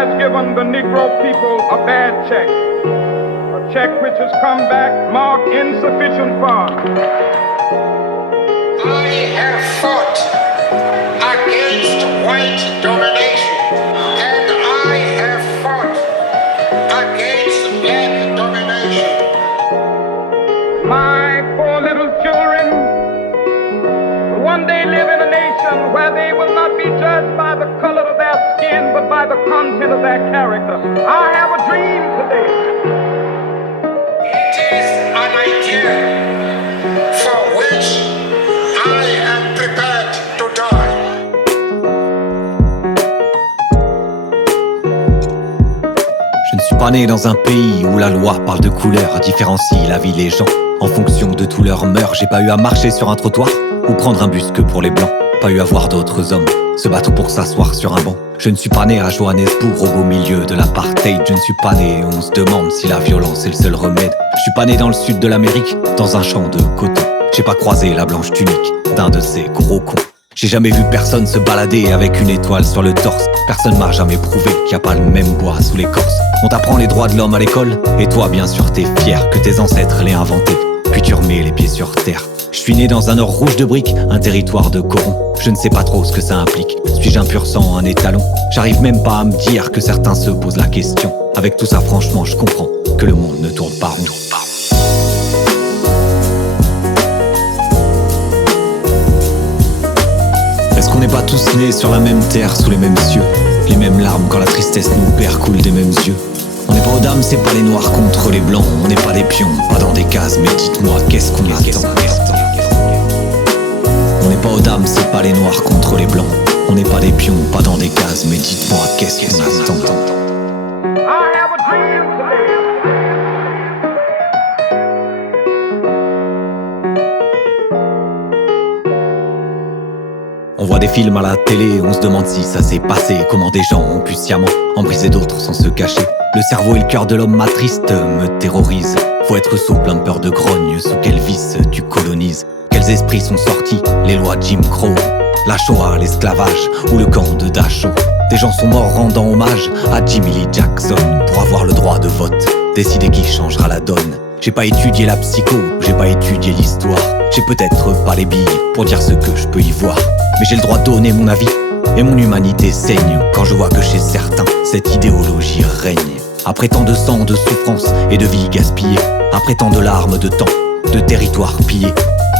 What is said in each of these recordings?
has given the Negro people a bad check. A check which has come back marked insufficient funds. I have fought against white domination, and I have fought against black domination. My poor little children will one day live in a nation where they will not be judged by the color of their skin, but by the content of their character. I have a dream today. It is an idea for which I am prepared to die. Je ne suis pas né dans un pays où la loi parle de couleur, différencie la vie les gens en fonction de tous leurs mœurs. J'ai pas eu à marcher sur un trottoir ou prendre un bus que pour les blancs. Pas eu à voir d'autres hommes se battre pour s'asseoir sur un banc. Je ne suis pas né à Johannesburg au beau milieu de l'apartheid. Je ne suis pas né, on se demande si la violence est le seul remède. Je suis pas né dans le sud de l'Amérique, dans un champ de coton. J'ai pas croisé la blanche tunique d'un de ces gros cons. J'ai jamais vu personne se balader avec une étoile sur le torse. Personne m'a jamais prouvé qu'il n'y a pas le même bois sous l'écorce. On t'apprend les droits de l'homme à l'école, et toi bien sûr t'es fier que tes ancêtres l'aient inventé. Puis tu remets les pieds sur terre. Je suis né dans un or rouge de briques, un territoire de corons. Je ne sais pas trop ce que ça implique. Suis-je un pur sang, un étalon? J'arrive même pas à me dire que certains se posent la question. Avec tout ça franchement je comprends que le monde ne tourne pas rond. Est-ce qu'on n'est pas tous nés sur la même terre, sous les mêmes cieux? Les mêmes larmes quand la tristesse nous perd coulent des mêmes yeux. On n'est pas aux dames, c'est pas les noirs contre les blancs. On n'est pas des pions, pas dans des cases. Mais dites-moi, qu'est-ce qu'on attend? On n'est pas aux dames, c'est pas les noirs contre les blancs. On n'est pas des pions, pas dans des cases. Mais dites-moi, qu'est-ce qu'on attend? I have a dream today. On voit des films à la télé, on se demande si ça s'est passé. Comment des gens ont pu sciemment en briser d'autres sans se cacher. Le cerveau et le cœur de l'homme m'attristent, me terrorisent. Faut être souple, plein de peur de grogne. Sous quel vice tu colonises? Quels esprits sont sortis? Les lois de Jim Crow, la Shoah, l'esclavage ou le camp de Dachau. Des gens sont morts rendant hommage à Jimmy Lee Jackson pour avoir le droit de vote, décider qui changera la donne. J'ai pas étudié la psycho, j'ai pas étudié l'histoire. J'ai peut-être pas les billes pour dire ce que je peux y voir. Mais j'ai le droit de donner mon avis, et mon humanité saigne quand je vois que chez certains, cette idéologie règne. Après tant de sang, de souffrance et de vie gaspillée, après tant de larmes, de temps, de territoires pillés,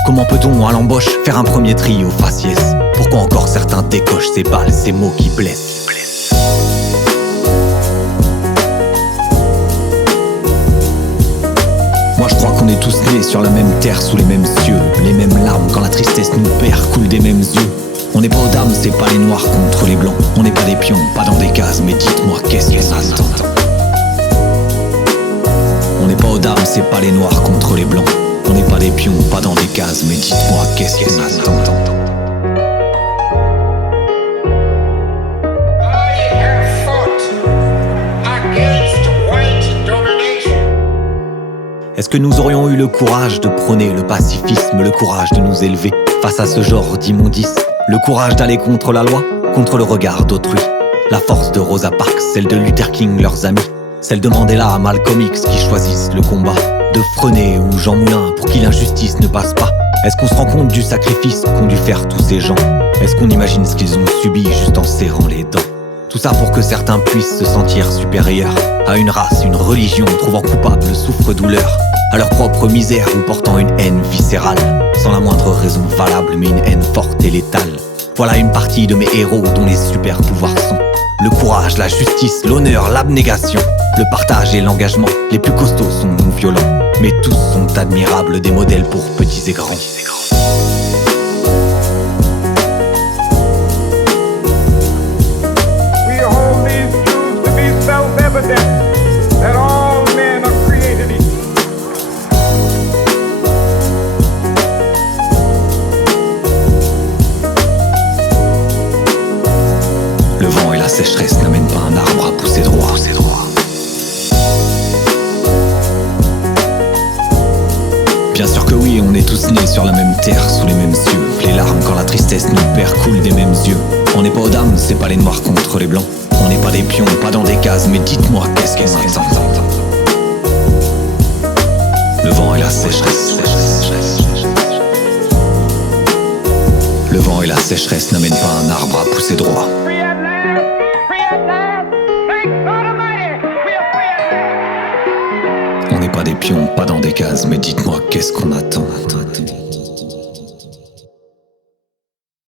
comment peut-on à l'embauche faire un premier tri au faciès? Pourquoi encore certains décochent ces balles, ces mots qui blessent? Moi je crois qu'on est tous nés sur la même terre, sous les mêmes cieux. Les mêmes larmes quand la tristesse nous perd coulent des mêmes yeux. On n'est pas aux dames, c'est pas les noirs contre les blancs. On n'est pas des pions, pas dans des cases. Mais dites-moi, qu'est-ce qu'on attend? On n'est pas aux dames, c'est pas les noirs contre les blancs. On n'est pas des pions, pas dans des cases. Mais dites-moi, qu'est-ce qu'on attend? Est-ce que nous aurions eu le courage de prôner le pacifisme, le courage de nous élever face à ce genre d'immondice? Le courage d'aller contre la loi, contre le regard d'autrui? La force de Rosa Parks, celle de Luther King, leurs amis, celle de Mandela, Malcolm X qui choisissent le combat, de Frenet ou Jean Moulin pour qui l'injustice ne passe pas. Est-ce qu'on se rend compte du sacrifice qu'ont dû faire tous ces gens? Est-ce qu'on imagine ce qu'ils ont subi juste en serrant les dents? Tout ça pour que certains puissent se sentir supérieurs à une race, une religion, trouvant coupable le souffre-douleur à leur propre misère ou portant une haine viscérale, sans la moindre raison valable, mais une haine forte et létale. Voilà une partie de mes héros dont les super pouvoirs sont le courage, la justice, l'honneur, l'abnégation, le partage et l'engagement. Les plus costauds sont non violents, mais tous sont admirables, des modèles pour petits et grands. We hold these truths to be self-evident, that all men are created equal. Le vent et la sécheresse n'amènent pas un arbre à pousser droit. Bien sûr que oui, on est tous nés sur la même terre, sous les mêmes cieux. Les larmes quand la tristesse nous perd coulent des mêmes yeux. On n'est pas aux dames, c'est pas les noirs contre les blancs. On n'est pas des pions, pas dans des cases, mais dites-moi qu'est-ce qu'on attend. Le vent et la sécheresse. Le vent et la sécheresse n'amènent pas un arbre à pousser droit. Free at last, free at last. Thank God Almighty, we are free at last. On n'est pas des pions, pas dans des cases, mais dites-moi qu'est-ce qu'on attend.